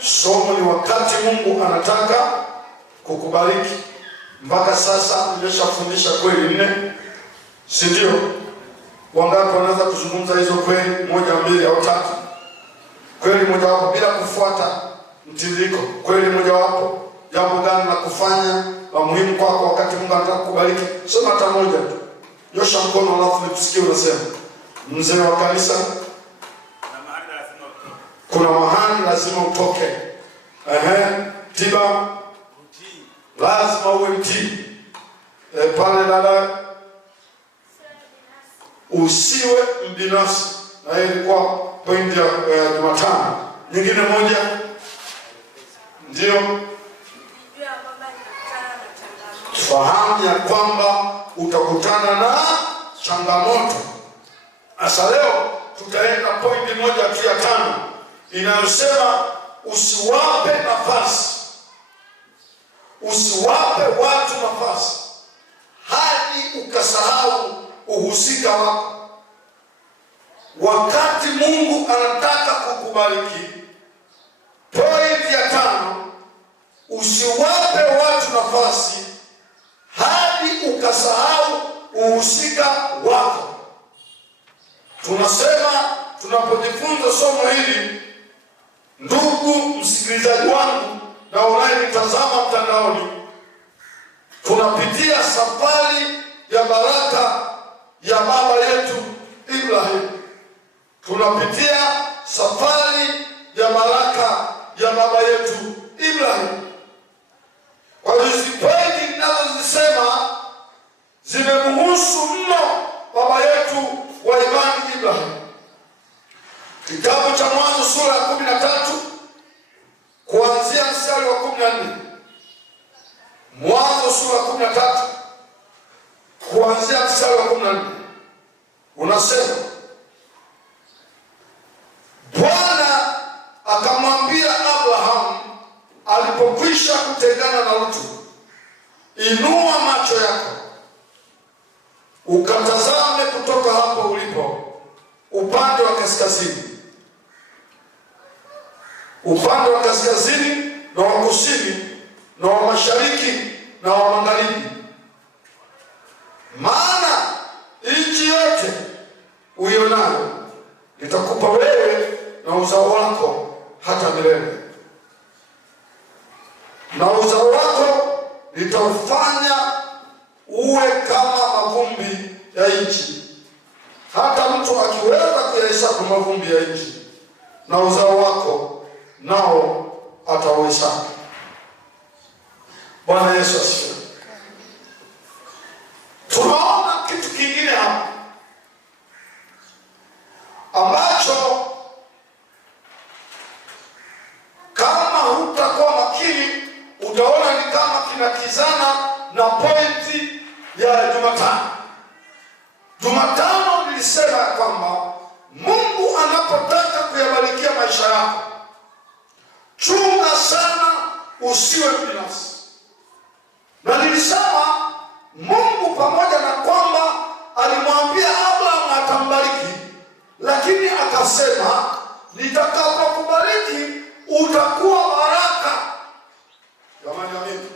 Somo ni wakati Mungu anataka kukubariki. Mpaka sasa nimeshafundisha kweli 4, si ndio? Wangapi wanaweza kuzungumza hizo kweli 1, 2 au 3? Kweli moja wapo bila kufuata mtiririko. Kweli moja wapo jambo gani la kufanya la muhimu kwako wakati Mungu anataka kukubariki? Sema hata moja tu. Nyosha mkono alafu nikusikie unasema. Mzee wa kanisa, kuna mahali lazima utoke. Tiba lazima uwe mtii. Pale dada, usiwe mbinafsi. Na hiyo ilikuwa pointi ya Jumatano. Nyingine moja ndio fahamu ya kwamba utakutana na changamoto. Asa leo tutaenda pointi moja tu ya 5 inayosema usiwape nafasi. Usiwape watu nafasi hadi ukasahau uhusika wako. Wakati Mungu anataka kukubariki, pointi ya 5, usiwape watu nafasi hadi ukasahau uhusika wako. Tunasema tunapojifunza somo hili, ndugu msikilizaji wangu na unayenitazama mtandaoni, tunapitia safari ya baraka ya baba yetu Ibrahim. Tunapitia safari ya baraka ya baba yetu Ibrahim. Kwa hiyo hizi pointi ninazozisema zimemhusu mno baba yetu wa imani Ibrahim. Kitabu cha Mwanzo sura ya 13 kuanzia mstari wa 14. Mwanzo sura ya 13 kuanzia mstari wa 14 unasema, Bwana akamwambia Abraham alipokwisha kutengana na Lutu, inua macho yako ukatazame kutoka hapo ulipo upande wa kaskazini. Upande wa kaskazini na wa kusini na wa mashariki na wa magharibi. Maana nchi yote uionayo nitakupa wewe na uzao wako hata milele. Na uzao wako nitaufanya uwe kama mavumbi ya nchi, hata mtu akiweza kuyahesabu mavumbi ya nchi, na uzao wako nao atauhesabu. Bwana Yesu asifiwe. Tunaona kitu kingine hapa ambacho kama hutakuwa makini utaona ni kama kinakizana na pointi ya Jumatano. Jumatano nilisema ya kwamba Mungu anapotaka kuyabarikia maisha yako, chunga sana usiwe binafsi. Na nilisema Mungu pamoja na kwamba alimwambia Abraham atambariki, lakini akasema nitakapokubariki utakuwa baraka. Jamani, amen.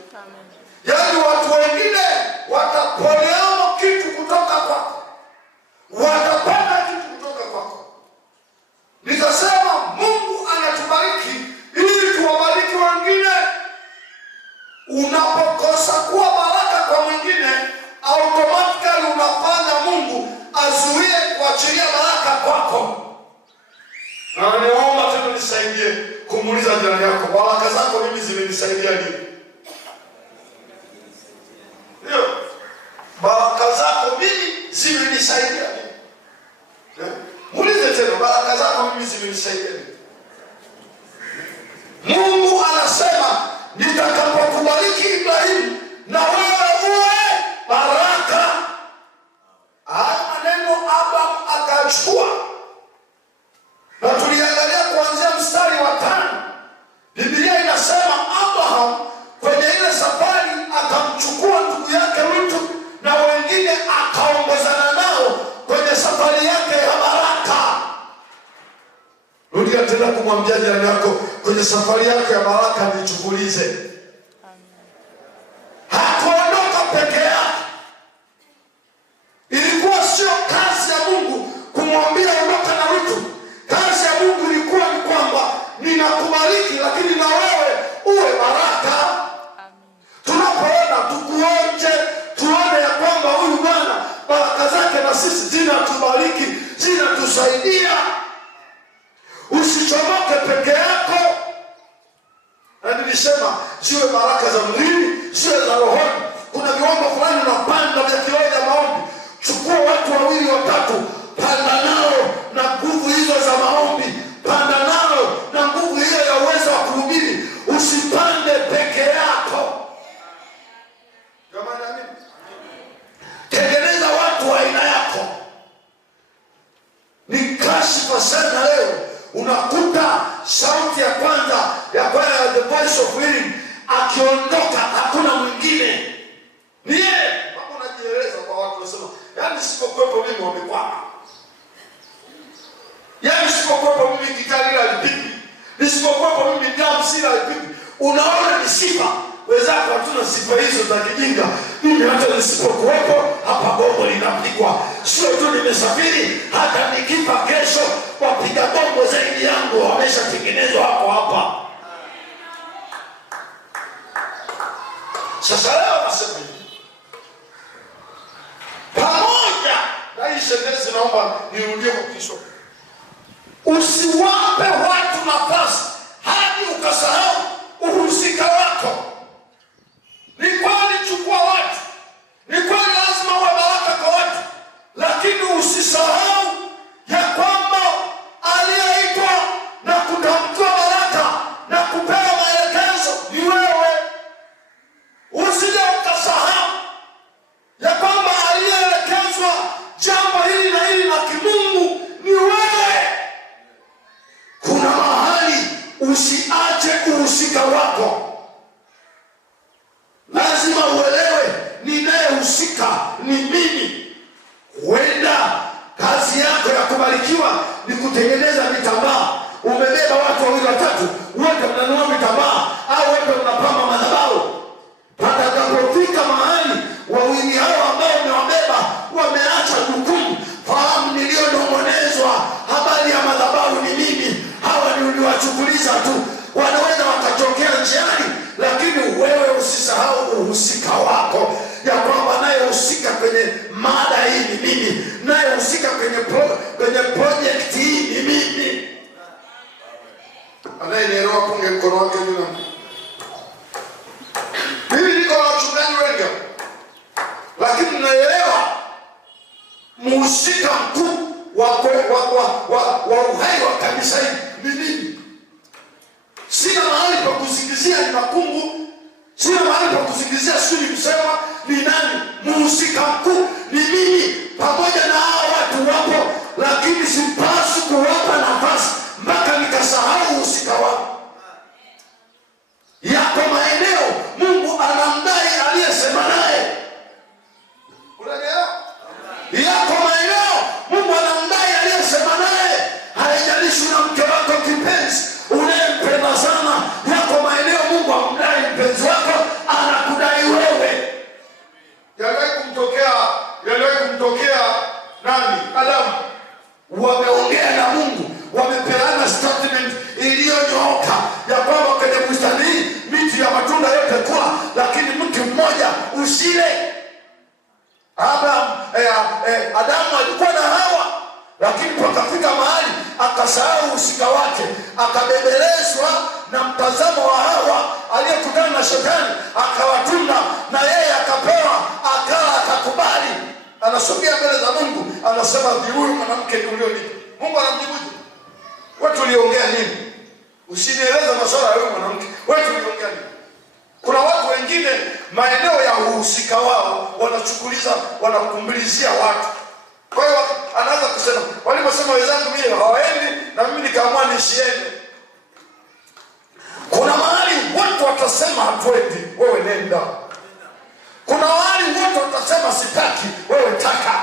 Yaani watu wengine watapoleana kitu kutoka kwako, watapata kitu kutoka kwako. Nikasema Mungu anatubariki ili tuwabariki wengine. Unapokosa kuwa baraka kwa mwingine, automatically unafanya Mungu azuie kuachilia baraka kwako. Na naomba tena nisaidie kumuuliza jirani yako, baraka zako mimi zimenisaidia nini? Ndio. Baraka zako mimi zimenisaidia nini? Muulize tena, baraka zako mimi zimenisaidia nini? Mungu anasema nitakapokubariki Ibrahim na wewe uwe baraka. Haya maneno Abraham akachukua. Na tuliangalia kuanzia mstari wa 5. Biblia inasema Abraham kwenye ile safari akamchukua ndugu yake Lutu na wengine akaongozana nao kwenye safari yake ya baraka. Rudia tena kumwambia jirani yako, kwenye kwenye safari yako ya baraka nichukulize. Hakuondoka peke yake. Ilikuwa sio kazi ya Mungu kumwambia ondoka na Rutu. Kazi ya Mungu ilikuwa ni kwamba ninakubariki, lakini na wewe uwe baraka. Tunapoona tukuonje, tuone ya kwamba huyu Bwana baraka zake na sisi zinatubariki, zinatusaidia. Usichomoke peke yako. Na nilisema ziwe baraka za mwili, ziwe za rohoni. Kuna viwango fulani unapanda vya kiroho ya maombi. Chukua watu 2 watatu, panda nao na nguvu hizo za maombi, panda nao na nguvu hiyo ya uwezo wa kuhubiri. Usipande peke yako. Jamani, amen. Tengeneza watu wa aina yako. Ni kashifa sana leo unakuta sauti ya kwanza ya kwaya The Voice of Healing akiondoka hakuna mwingine. Ni yeye. Hapo unajieleza kwa watu wasema, yaani sipokuwepo mimi wamekwama. Yaani sipokuwepo mimi gitari la lipipi. Nisipokuwepo mimi drums la lipipi. Unaona ni sifa. Wenzako hatuna sifa hizo za kijinga. Mimi hata nisipokuwepo hapa bombo linapigwa. Sio tu nimesafiri, hata nikifa kesho wapiga bombo zaidi yangu wameshatengenezwa hapo hapa. Sasa leo nasema hivi, pamoja na hii sentensi naomba nirudie kwa Kiswahili. Usiwape watu nafasi hadi ukasahau uhusika wako. Ni kweli chukua watu, ni kweli lazima uwe baraka kwa watu, lakini usisahau ya kwamba aliyeitwa na kutamkiwa baraka na kupewa maelekezo ni wewe. Usije ukasahau ya kwamba aliyeelekezwa jambo hili na hili la kimungu ni wewe. Kuna mahali usiache uhusika wako. Lazima uelewe ninayehusika ni mimi. Huenda kazi yako ya kubarikiwa ni kutengeneza vitambaa. Umebeba watu 2 watatu, wote mnanunua vitambaa au wote mnapamba madhabahu. Patakapofika mahali 2 hao ambao umewabeba wameacha jukumu, fahamu nilionong'onezwa habari ya madhabahu ni mimi. Hawa ni uliwachukuliza tu. Wanaweza wakatokea njiani, lakini wewe usisahau uhusika wako, ya kwamba nayehusika kwenye mada hii ni mimi, nayehusika kwenye project hii ni mimi. Anayeelewa punge mkono wake nyuma. Mimi niko na wachungaji wengi, lakini naelewa mhusika mkuu wa uhai wa kanisa hili ni mimi. Sina mahali pa kusingizia ni makungu. Sina mahali pa kusingizia suri kusema ni nani. Mhusika mkuu ni mimi. Pamoja na hao watu wapo, lakini sipaswi kuwapa nafasi mpaka nikasahau uhusika wao. Yako maeneo Mungu anamdai aliyesema naye. Unaelewa? Yako maeneo Mungu anamdai aliyesema naye. Haijalishi na mke wako kipenzi unayempenda sana, yako maeneo Mungu amdai mpenzi wako, anakudai wewe. Yaliwahi kumtokea nani? Adamu. Wameongea na Mungu, wamepeana statement iliyonyooka ya kwamba kwenye bustani hii miti ya matunda yote kula, lakini mti mmoja usile. Adamu alikuwa na Hawa, lakini pakafika mahali akasahau uhusika wake, akabebelezwa na mtazamo wa Hawa aliyekutana na shetani, akawatunda na yeye akapewa, akala, akakubali. Anasogea mbele za Mungu, anasema huyu mwanamke ni ulionipa. Mungu anamjibu, wewe tuliongea nini? Usinieleze masuala ya huyu mwanamke, wewe tuliongea nini? Kuna watu wengine maeneo ya uhusika wao wanachukuliza, wanakumbilizia watu. Kwa hiyo anaanza kusema, waliposema wenzangu mimi hawaendi na mimi nikaamua nisiende. Kuna mahali watu watasema hatuendi, wewe nenda. Kuna mahali watu watasema sitaki, wewe taka.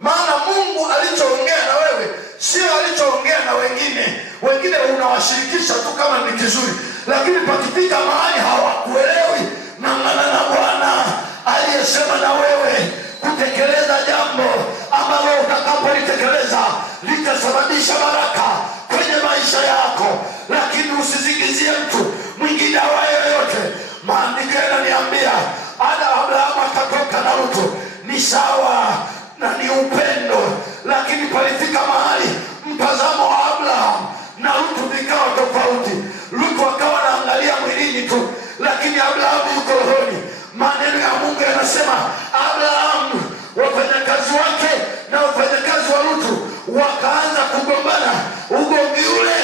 Maana Mungu alichoongea na wewe sio alichoongea na wengine. wengine unawashirikisha tu kama ni kizuri, lakini pakifika mahali hawakuelewi. Ng'ang'ana na Bwana aliyesema na wewe kutekeleza jambo ambalo utakapolitekeleza litasababisha baraka kwenye maisha yako, lakini usizingizie mtu mwingine awaye yoyote. Maandiko yananiambia Abrahamu akatoka na Lutu, ni sawa na ni upendo, lakini palifika mahali mtazamo wa Abrahamu na Lutu vikawa tofauti. Lutu akawa anaangalia mwilini tu, lakini Abrahamu yuko rohoni. Maneno ya Mungu yanasema Abrahamu, wafanyakazi wake na wafanyakazi wa Lutu wakaanza kugombana. Ugomvi ule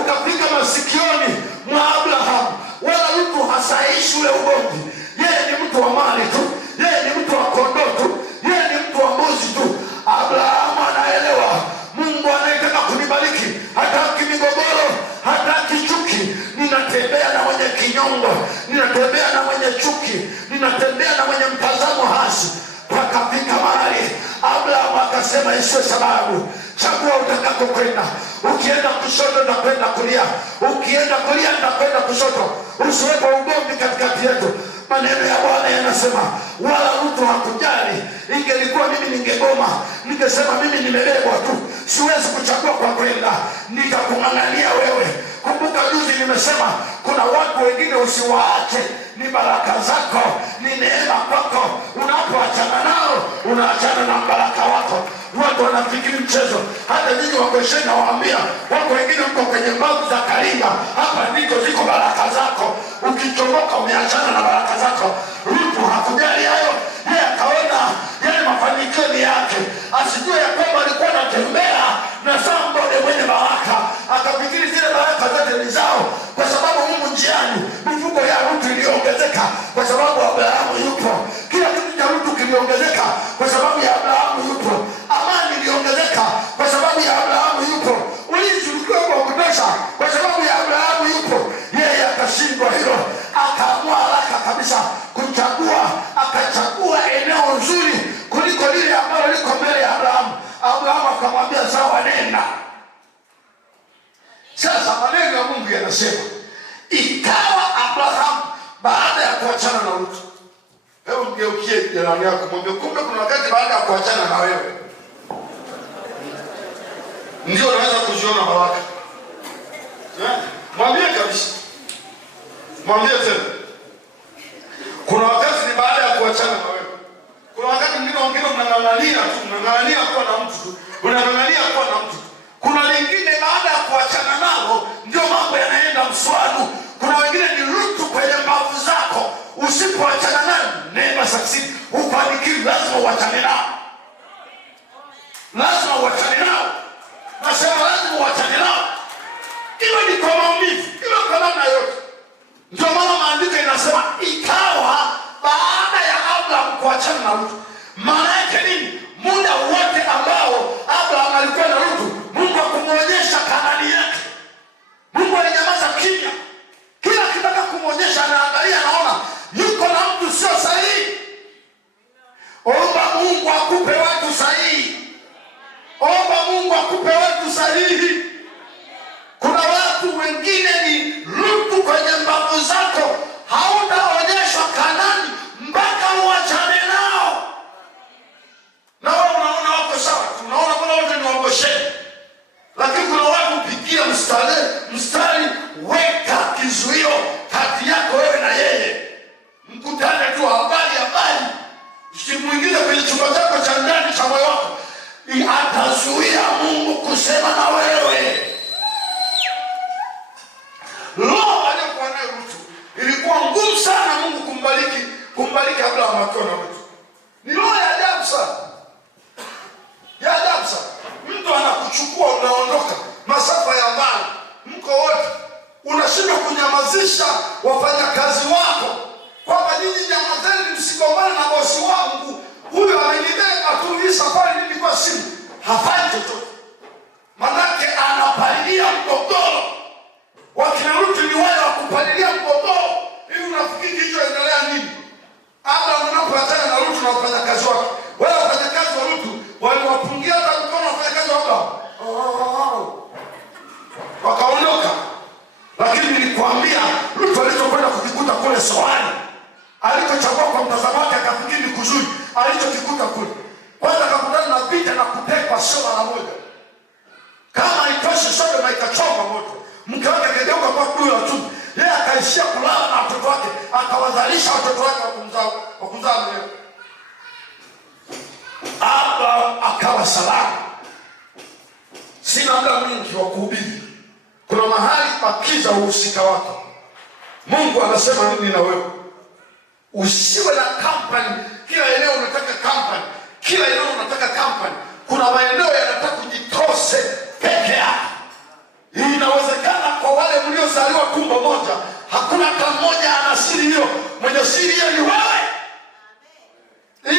ukafika masikioni mwa Abrahamu, wala Lutu hasaishi ule ugomvi. Yeye ni mtu wa mali tu, yeye ni mtu wa kondoo tu, yeye ni mtu wa mbuzi tu. Abrahamu anaelewa Mungu anayetaka kunibariki hataki migogoro, hataki chuki. Ninatembea na mwenye kinyongo, ninatembea na mwenye chuki, ninatembea na mwenye mtazamo hasi. Pakafika mahali Abrahamu akasema isiwe sababu, chagua utakako kwenda. Ukienda kushoto nitakwenda kulia, ukienda kulia nitakwenda kushoto. Usiwepo ugomvi katikati yetu. Maneno ya Bwana yanasema wala Lutu hakujali. Ingelikuwa mimi ningegoma, ningesema mimi nimebebwa tu, siwezi kuchagua kwa kwenda, nikakung'ang'ania wewe. Kumbuka juzi nimesema kuna watu wengine usiwaache, ni baraka zako, ni neema kwako. Unapoachana nao unaachana na baraka wako. Watu wanafikiri mchezo. Hata nyinyi wakwesheni nawaambia, wako wengine mko kwenye mbavu za kalinga, hapa ndiko ziko baraka zako. Ukichomoka umeachana na baraka zako. Lutu hakujali hayo, yeye akaona yale mafanikio ni yake, asijue ya kwamba alikuwa anatembea na sambode mwenye baraka, akafikiri zile baraka zote ni zao, kwa sababu Mungu njiani. Mifugo ya Lutu iliongezeka kwa sababu Abrahamu yupo. Kila kitu cha Lutu kiliongezeka kwa sababu ya Abrahamu yupo. Amani iliongezeka kwa sababu ya Abrahamu yupo. Ulinzi ulikuwa kwa kutosha kwa sababu ya Abrahamu yupo. Yeye akashindwa hilo, akaamua haraka kabisa kuchagua. Akachagua eneo nzuri kuliko lile ambalo liko mbele ya Abrahamu. Abrahamu akamwambia sawa, nenda. Sasa maneno ya Mungu yanasema ikawa Abrahamu baada ya kuachana na Lutu. Hebu mgeukie jirani yako, mwambie kumbe kuna wakati baada ya kuachana na wewe ndio unaweza kujiona baraka. Mwambie kabisa. Mwambie tena. Kuna wakati ni baada ya kuachana na wewe. Kuna wakati wengine mnang'ang'ania tu, mnang'ang'ania kuwa na mtu tu, unang'ang'ania kuwa na mtu. Kuna wengine baada ya kuachana nao ndio mambo yanaenda mswanu. Kuna wengine ni Lutu kwenye mbavu zako. Usipoachana nao neema succeed, ufanikiwi. Lazima uachane nao, lazima uachane nao. Nasema lazima uachane nao, iwe ni kwa maumivu, iwe kwa namna yote. Ndio maana maandiko inasema ikawa baada ya Abrahamu kuachana na Lutu. Maana yake nini? Muda wote ambao Abrahamu alikuwa na Lutu, Mungu akumuonyesha Kanaani yake. Mungu alinyamaza kimya. Kila kitaka kumuonyesha anaangalia, anaona yuko na mtu sio sahihi. Omba Mungu akupe watu sahihi. Omba Mungu akupe watu sahihi. Kuna watu wengine ni Lutu kwenye mbavu zako, hautaonyeshwa Kanaani mpaka uachane nao. Na wao unaona wako sawa, tunaona kuna wote ni wagosheni. Lakini kuna watu pigia mstari, weka kizuio kati yako wewe na yeye. Mkutane tu habari. Usimwingize kwenye chumba chako cha ndani cha moyo wako. Atazuia Mungu kusema na wewe. Roho aliyokuwa nayo Lutu ilikuwa ngumu sana Mungu kumbariki Abrahamu akiwa na Lutu. Ni roho ya ajabu sana. Ya ajabu sana. Mtu anakuchukua unaondoka masafa ya mbali, mko wote, unashindwa kunyamazisha wafanyakazi wako kwamba nyinyi nyamazeni, msigombane na bosi wangu. Huyu amenibeba tu hii safari, nilikuwa simu. Hafanyi chochote. Manake anapalilia mgogoro. Wakina Lutu ni wale wa kupalilia mgogoro. Hivi unafikiri hicho endelea nini? Abrahamu anapoachana na Lutu na wafanyakazi wake, wale wafanyakazi wa Lutu waliwapungia hata mkono wafanyakazi wa Abrahamu. Wakaona nakwambia Lutu alichokwenda kukikuta kule Soani, alichochagua kwa mtazamo wake akafikiri kuzuri, alichokikuta kule kwanza akakutana na vita na kutekwa sio mara moja. Kama haitoshi Sodoma ikachoma moto, mke wake akageuka kwa kuwa la chumvi, yeye akaishia kulala na watoto wake, akawazalisha watoto wake wa kuzaa mwenyewe. Hapa akawa salama. Sina muda mwingi wa kuhubiri. Kuna mahali pakiza uhusika wako. Mungu anasema nini na wewe? Usiwe na company. Kila eneo unataka company. Kila eneo unataka company. Kuna maeneo yanataka kujitose peke yake. Inawezekana kwa wale mliozaliwa tumbo moja, hakuna hata mmoja ana siri hiyo. Mwenye siri hiyo ni wewe.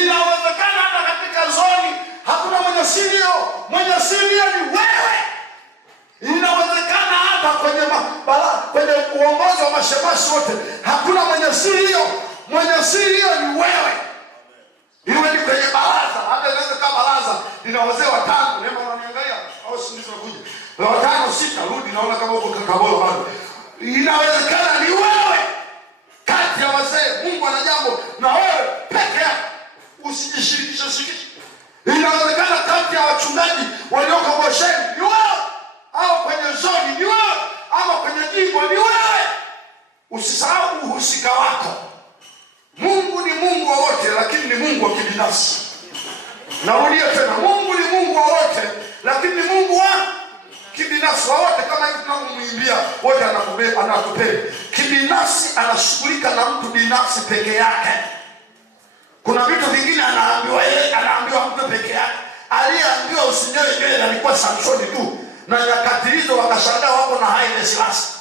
Inawezekana hata katika zoni hakuna mwenye siri hiyo. Mwenye siri hiyo ni wewe. Inawezekana hata kwenye uongozi wa mashemasi wote hakuna mwenye siri hiyo. Mwenye siri hiyo ni wewe. Iwe ni kwenye baraza, hata inaweza kama baraza lina wazee watano, leo wananiangalia au si ndizo kuja. Na watano sita rudi naona kama uko Kakabolo bado. Inawezekana ni wewe. Kati ya wazee Mungu ana jambo na wewe peke yako. Usijishirikishe. Inawezekana kati ya wachungaji walioko Bosheni ni wewe, au kwenye zoni ni wewe, au kwenye jimbo ni wewe. Usisahau uhusika wako. Mungu ni Mungu wa wote, lakini ni Mungu wa kibinafsi. Narudia tena, Mungu ni Mungu wa wote, lakini ni Mungu wa kibinafsi. Wa wote kama hivi tunamwimbia, wote anakupenda. Kibinafsi anashughulika na mtu binafsi peke yake. Kuna vitu vingine anaambiwa yeye, anaambiwa mtu peke yake. Aliyeambiwa usinyoe nywele alikuwa Samsoni tu. Na nyakati hizo wakashangaa wako na Haile Selassie.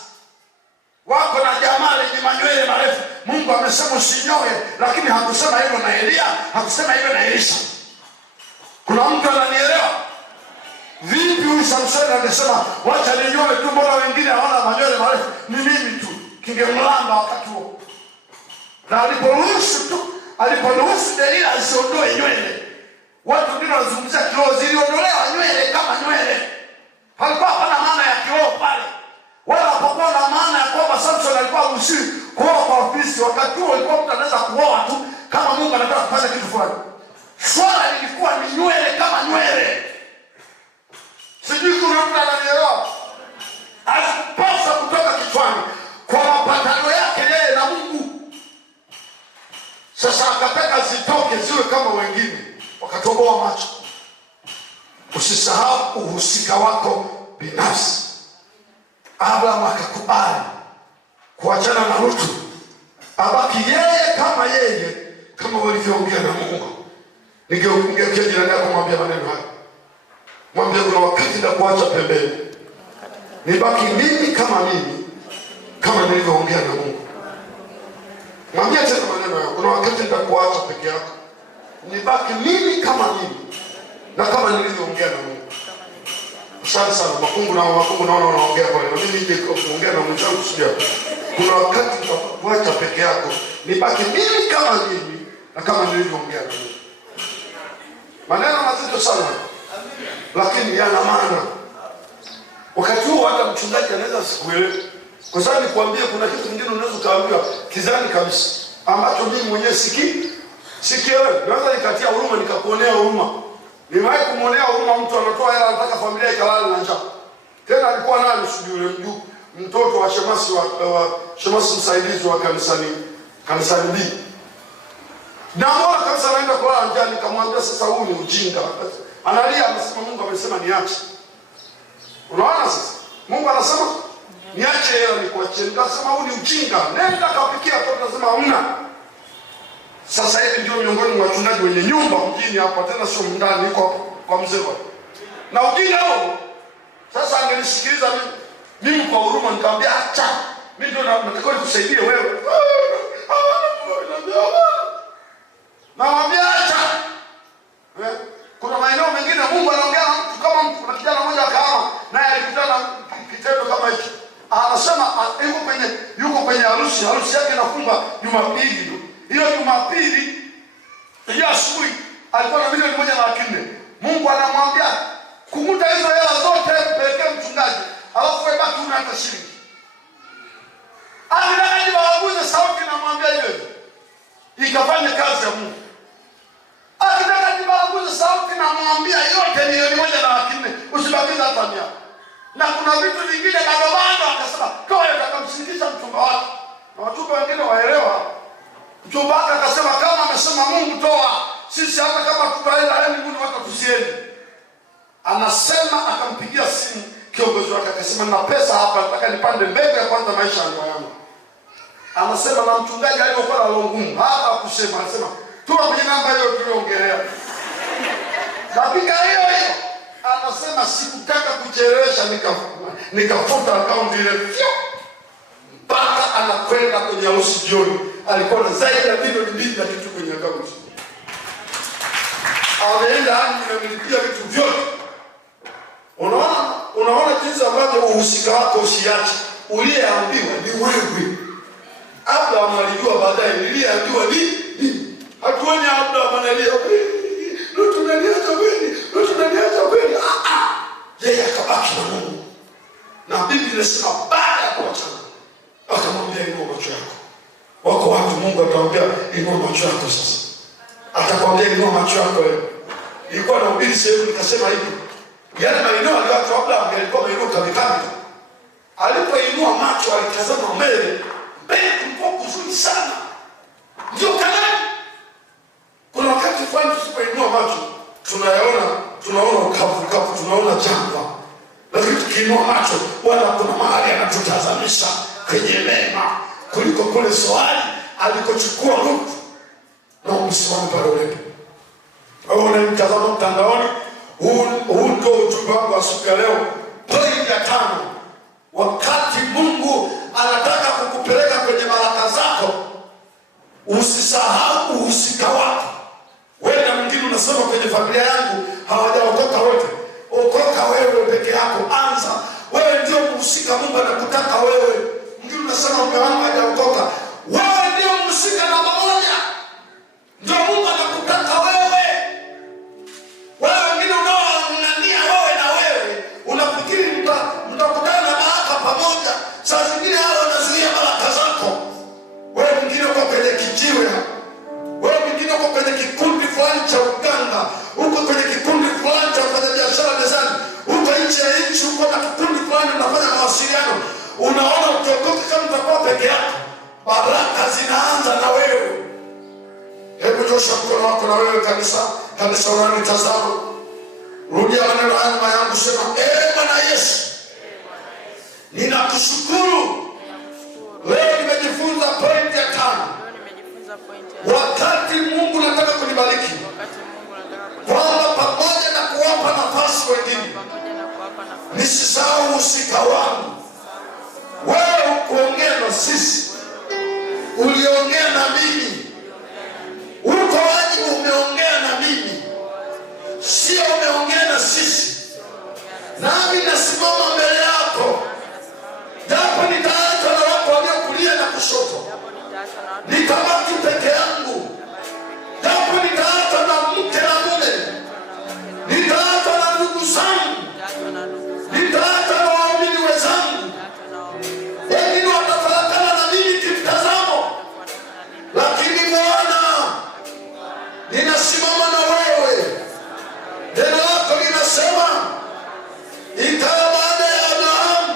Wako na jamaa lenye manywele marefu. Mungu amesema usinyoe, lakini hakusema hivyo na Elia, hakusema hivyo na Elisha. Kuna mtu ananielewa? Vipi huyu Samsoni angesema wacha ninyoe tu, mbona wengine hawana manywele marefu? Ni mimi tu. Kingemlamba wakati huo. Na aliporuhusu Delila asiondoe nywele, watu ndio wanazungumzia kiroho, ziliondolewa nywele kama nywele. Halikuwa hapana maana ya kiroho pale. Wala hapakuwa na maana ya kwamba Samson alikuwa haruhusiwi kuoa kwa ofisi. Wakati huo ilikuwa mtu anaweza kuoa tu kama Mungu anataka kufanya kitu fulani. Swala lilikuwa ni nywele kama nywele. Sijui kuna mtu ananielewa? Alipaswa kutoka kichwani kwa mapatano yake yeye na Mungu. Sasa akataka zitoke ziwe kama wengine, wakatoboa macho. Usisahau uhusika wako binafsi. Abraham akakubali kuachana na Lutu, abaki yeye kama walivyoongea na Mungu. Ningeukia jirani yako mwambie maneno haya. Mwambie kuna wakati na kuacha pembeni. Nibaki mimi kama nilivyoongea na Mungu. Mwambie tena maneno haya. Kuna wakati nitakuacha peke yako. Nibaki mimi na kama nilivyoongea na Mungu. Asante sana. Makungu naona wanaongea pale. Na mimi nje kuongea na mwenzangu sija. Kuna wakati nitakuacha peke yako. Nibaki mimi na kama nilivyoongea na Mungu. Maneno mazito sana. Lakini yana maana. Wakati huo hata mchungaji anaweza sikuelewe. Kwa sababu nikwambie kuna kitu kingine unaweza kaambiwa kizani kabisa ambacho mimi mwenyewe sikielewi. Naweza nikatia huruma nikakuonea huruma. Nimewahi kumuonea huruma mtu anatoa hela anataka familia ikalale na njaa. Tena alikuwa nani sijui yule mtoto wa shemasi msaidizi wa kanisani B. Na mbona kabisa anaenda kulala njaa, nikamwambia sasa huu ni ujinga. Analia anasema Mungu amesema niache. Unaona sasa? Mungu anasema niache hela nikuachie. Nikasema huu ni ujinga. Nenda kapikia kwa tunasema hamna. Sasa hivi ndio miongoni mwa wachungaji wenye nyumba mjini hapa, tena sio ndani, iko kwa mzee wake. Na ujinga huo sasa angenisikiliza mimi kwa huruma, nikamwambia acha. Mimi ndio nataka nikusaidie wewe. Naambia acha. Kuna maeneo mengine Mungu anaongea na mtu kama mtu. Kuna kijana mmoja akaama naye alikutana kitendo kama hicho. Anasema yuko kwenye harusi yake inafunga Jumapili. Hiyo Jumapili hiyo asubuhi alikuwa na milioni 1.4. Mungu anamwambia kumuta hizo hela zote mpelekee mchungaji, alafu wewe baki una hata shilingi. ikafanya kazi ya Mungu. Akitaka nibaguze sauti na mwambia yote milioni 1,400,000, usibakize hata 100. Na kuna vitu vingine bado akasema toa, atakamshirikisha mchumba wake. Na wachumba wengine waelewa. Mchumba wake akasema kama amesema Mungu toa, sisi hata kama tutaenda mbinguni hata tusiende. Anasema akampigia simu kiongozi wake akasema na pesa hapa, nataka nipande mbegu ya kwanza maisha yangu. Anasema na mchungaji aliyokuwa na roho ngumu hapa kusema, anasema tuma kwenye namba hiyo tuliongelea. Dakika hiyo anasema sikutaka kuchelewesha, nikafuta account ile. Mpaka anakwenda kwenye harusi jioni, alikuwa na zaidi ya milioni 2 na kitu kwenye account. Ameenda anamilipia vitu vyote. Unaona jinsi ambavyo uhusika wako usiache. Uliyeambiwa ni wewe. Abraham alijua baadaye, niliambiwa ni hatuoni Abraham analia, ndio tunaniacha kweli. Yeye akabaki na Mungu. Na Biblia inasema baada ya kuachana akamwambia inua macho yako. Wako watu Mungu atamwambia inua macho yako sasa. Atakwambia inua macho yako wewe. Ilikuwa na ubiri sehemu nikasema hivi. Yale maeneo aliyotoa Abraham yalikuwa maeneo kamikami. Alipoinua macho alitazama mbele. Mbele kulikuwa kuzuri sana. Ndio Kanaani. Kuna wakati fulani tusipoinua macho tunaona ukavu, tunaona jangwa. Lakini tukiinua macho Bwana kuna mahali anatutazamisha kwenye neema kuliko kule Soari alikochukua Lutu. Na umsimame pale ulipo. Au unamtazama mtandaoni, huu ndio ujumbe wangu wa siku ya leo. Point ya 5. Wakati Mungu anataka kukupeleka kwenye baraka zako, usisahau uhusika wako. Wewe na mwingine unasema kwenye familia yangu hawajaokoka wote. Okoka wewe peke yako. Anza. Wewe ndio mhusika, Mungu anakutaka wewe. Mwingine unasema mume wangu hajaokoka. Wewe ndio mhusika namba 1. Ndio Mungu anakutaka wewe. Wewe wengine unaoangania wewe na wewe, unafikiri mtakutana na baraka pamoja. Saa zingine hao wanazuia baraka zako. Wewe mwingine uko kwenye kijiwe. Wewe mwingine uko kwenye kikundi fulani cha uganga. Uko kwenye kikundi fulani cha kufanya biashara mezani. Uko nje ya nchi, uko na kikundi fulani unafanya mawasiliano. Unaona ukiokoka kama utakuwa peke yako, baraka zinaanza na wewe. Hebu nyosha mkono wako na wewe kanisa unanitazama. Rudia maneno haya yangu, sema Bwana Yesu, ninakushukuru. Leo nimejifunza point ya 5. Wakati Mungu anataka kunibariki, kwamba pamoja na kuwapa nafasi wengine, nisisahau uhusika wangu. Wewe ukuongea na sisi, uliongea na mimi. Uko wajibu umeongea na mimi, sio umeongea na sisi. Nami nasimama mbele yako, japo nitaachwa na watu waliokulia na kushoto, nitabaki peke yangu. Japo nitaachwa na mke na mume, nitaachwa na ndugu zangu, nitaachwa na waumini wenzangu. Wengine watafarakana na mimi kimtazamo, lakini Bwana, ninasimama na wewe. Neno lako linasema ikawa baada ya Abrahamu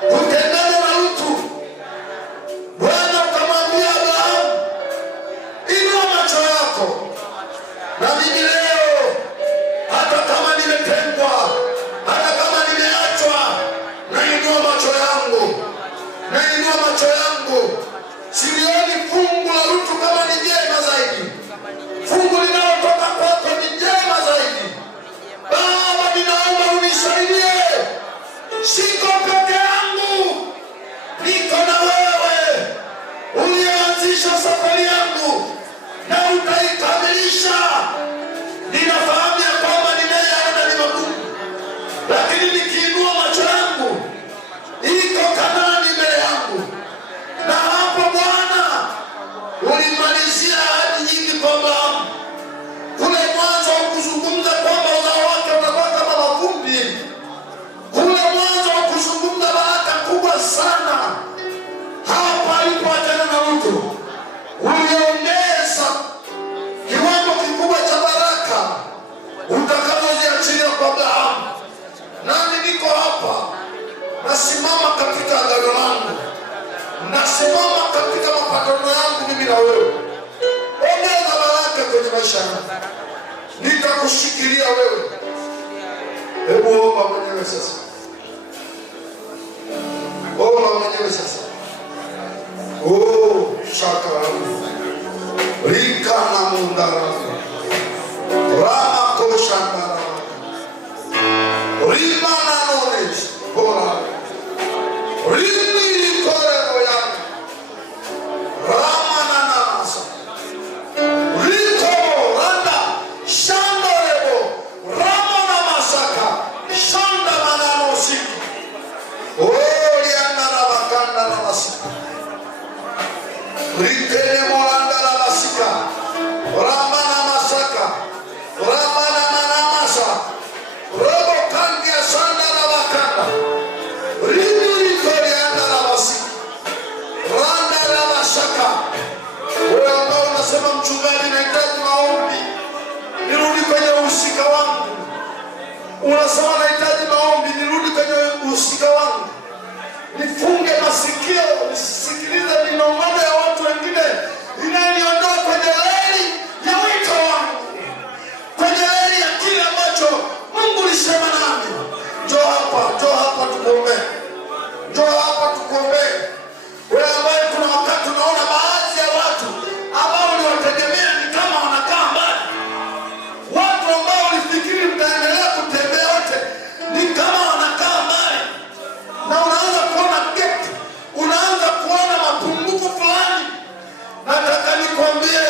kutengana na Lutu, Bwana ukamwambia Abrahamu, inua macho yako. Na mimi leo, hata kama nimetengwa, hata kama nimeachwa, nainua macho yangu. Nainua macho yangu. Silioni fungu la Lutu kama ni jema zaidi. Fungu linalotoka kwako ni jema zaidi. Baba, ninaomba unisaidie. Siko peke yangu, niko na wewe. Ulianzisha safari yangu na utaikamilisha. Ninafahamu ya kwamba nimeyaona ni magumu, lakini nikiinua macho yangu, iko Kanaani mbele yangu. Na hapo Bwana ulimalizia ahadi nyingi kwa Abrahamu. Kule mwanzo kuzungumza kwamba uzao wake utakuwa kama mavumbi. Kule mwanzo kuzungumza baraka kubwa sana. Hapa alipoachana na Lutu, uliongea Simama katika mapatano yangu mimi na wewe. Ongeza baraka kwenye maisha yangu. Nitakushikilia wewe. Hebu omba mwenyewe sasa. Omba mwenyewe sasa. Oh, shaka. Rika na mundara. Rama koshanda. Rima na nones. Bora. Rimi kore boyana. Rama na nasa. Riko randa. Shanda rebo. Rama na masaka. Shanda manano siki. Oh, liana na bakanda na masika. Ritele moranda na masika. Rama na masaka. Rama na manamasa. Robo kandia shanda na bakanda. Rimi korianda na masika. Randa na masaka. Wewe ambao unasema mchungaji nahitaji maombi. Nirudi kwenye usika wangu. Unasema nahitaji maombi, nirudi kwenye usika wangu. Nifunge masikio, nisikilize minong'ono ya watu wengine inaniondoa kwenye reli ya wito wangu, kwenye reli ya kile ambacho Mungu alisema nami. Njoo hapa tukuombee. Njoo hapa tukuombee. Wewe ambaye kuna wakati unaona baadhi ya watu ambao unawategemea ni kama wanakaa mbali. Watu ambao ulifikiri mtaendelea kutembea wote ni kama wanakaa mbali. Na unaanza kuona gap, unaanza kuona mapungufu fulani. Nataka nikwambie,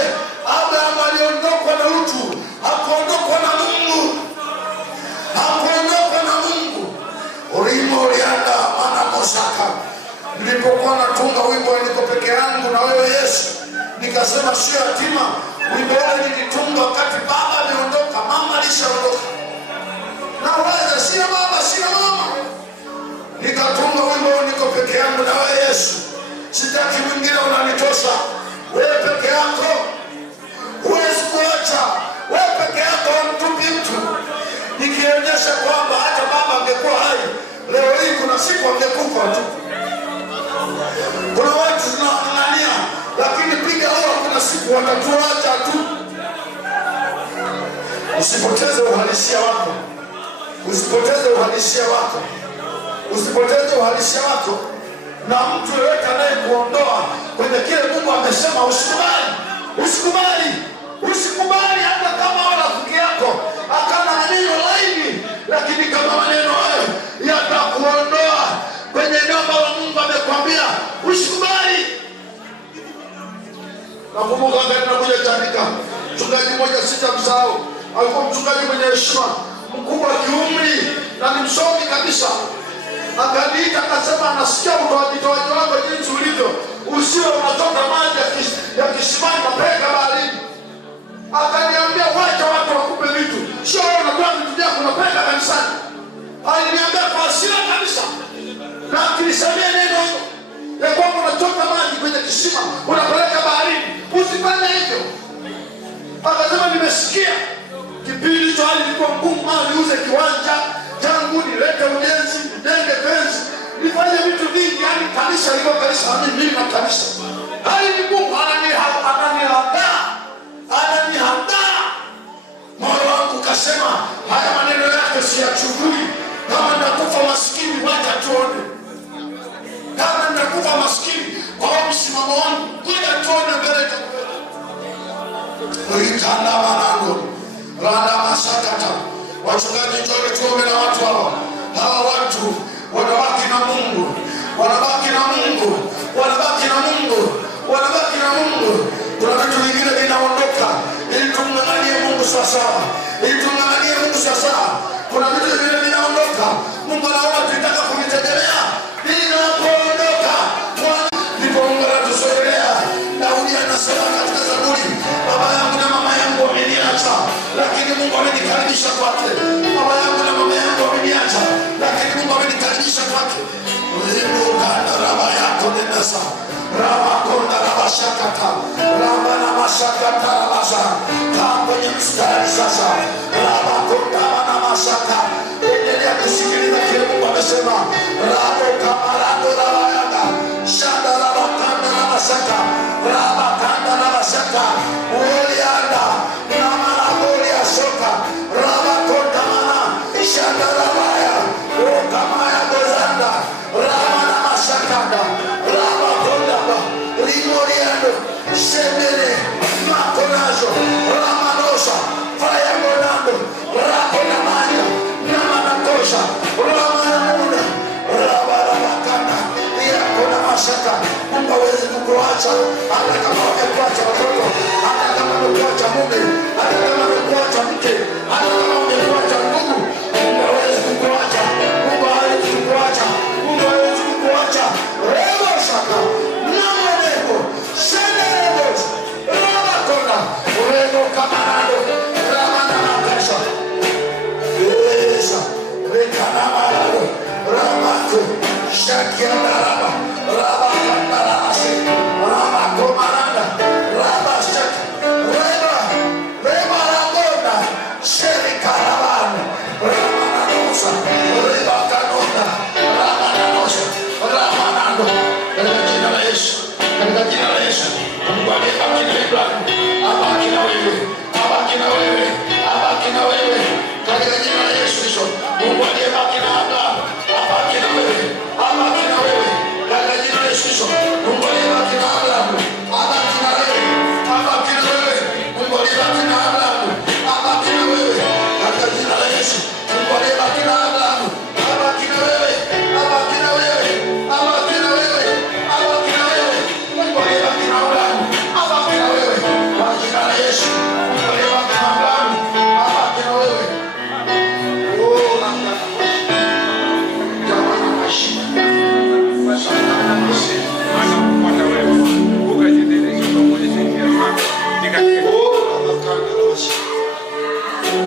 Abraham aliondokwa na Lutu, hakuondokwa na Mungu. Hakuondokwa na Mungu. Urimo ulianda mana mosaka. Nilipokuwa natunga wimbo niko peke yangu na wewe Yesu, nikasema sio yatima. Wimbo ule nilitunga wakati baba ameondoka, mama alishaondoka. Na waza sina baba, sina mama. Nikatunga wimbo niko peke yangu na wewe Yesu. Sitaki mwingine, unanitosha. Wewe peke yako. Huwezi kuacha. Wewe peke yako mtupi mtu. Nikionyesha kwamba hata baba angekuwa hai, leo hii kuna siku angekufa tu. Kuna watu tunawang'ang'ania, lakini piga hao kuna siku watatuacha tu. Usipoteze uhalisia wako. Usipoteze uhalisia wako. Usipoteze uhalisia wako. Na mtu yoyote anayekuondoa kwenye kile Mungu amesema, usikubali. Usikubali. Usikubali hata kama rafiki yako akana maneno laini, lakini kama maneno hayo yatakuondoa kwenye eneo ambalo Mungu amekwambia, usikubali. Nakumbuka wakati nakuja Chanika, mchungaji mmoja sitamsahau, alikuwa mchungaji mwenye heshima, mkubwa kiumri na ni msomi kabisa. Akaniita akasema, anasikia utoaji wako jinsi ulivyo, usiwe unatoka maji ya kisimani napeleka baharini. Akaniambia, wacha watu wakupe vitu, sio unatoa vitu vyako unapeleka kanisani. Aliniambia kwa hasira kabisa, na akinisamia neno ya kwamba unatoka maji kwenye kisima unapeleka baharini, usifanye hivyo. Akasema, nimesikia. Kipindi hicho hali ilikuwa ngumu, mali niuze kiwanja tangu, nilete ujenzi, nijenge fence, nifanye vitu vingi. Yani kanisa liko kanisa, mimi na kanisa. Hali ni ngumu, ananihadaa. Moyo wangu kasema, haya maneno yake siyachukui. Kama nakufa maskini, wacha tuone. Kama nakufa maskini, kwa msimamo wangu, kuja tuone mbele za Uitana manangu. Rana masakata. Wachungaji njoni tuombe na watu hawa. Hawa watu wanabaki na Mungu. Wanabaki na Mungu. Wanabaki na Mungu. Wanabaki na Mungu. Kuna vitu vingine vinaondoka ili tumng'ang'anie Mungu sawasawa. Ili tumng'ang'anie Mungu sawasawa. Kuna vitu vingine vinaondoka. Mungu anaona tunataka kumtegemea. Ili napoondoka, ndipo Mungu anatusogelea. Daudi anasema katika Zaburi, baba yangu na mama yangu wameniacha, lakini Mungu amenikaribisha kwake. Baba yangu na mama yangu wameniacha, lakini Mungu amenikaribisha kwake. Mungu raba yako nesa. Raba konda raba shakata. Raba na mashakata rabasa. Kaa kwenye mstari sasa. Raba konda na mashaka. Endelea kusikiliza kile Mungu amesema. Rabo kamarado raba yanga. Shanda raba kanda Mungu hawezi kukuacha hata kama umekuacha watoto, hata kama umekuacha mume, hata kama umekuacha mke, hata kama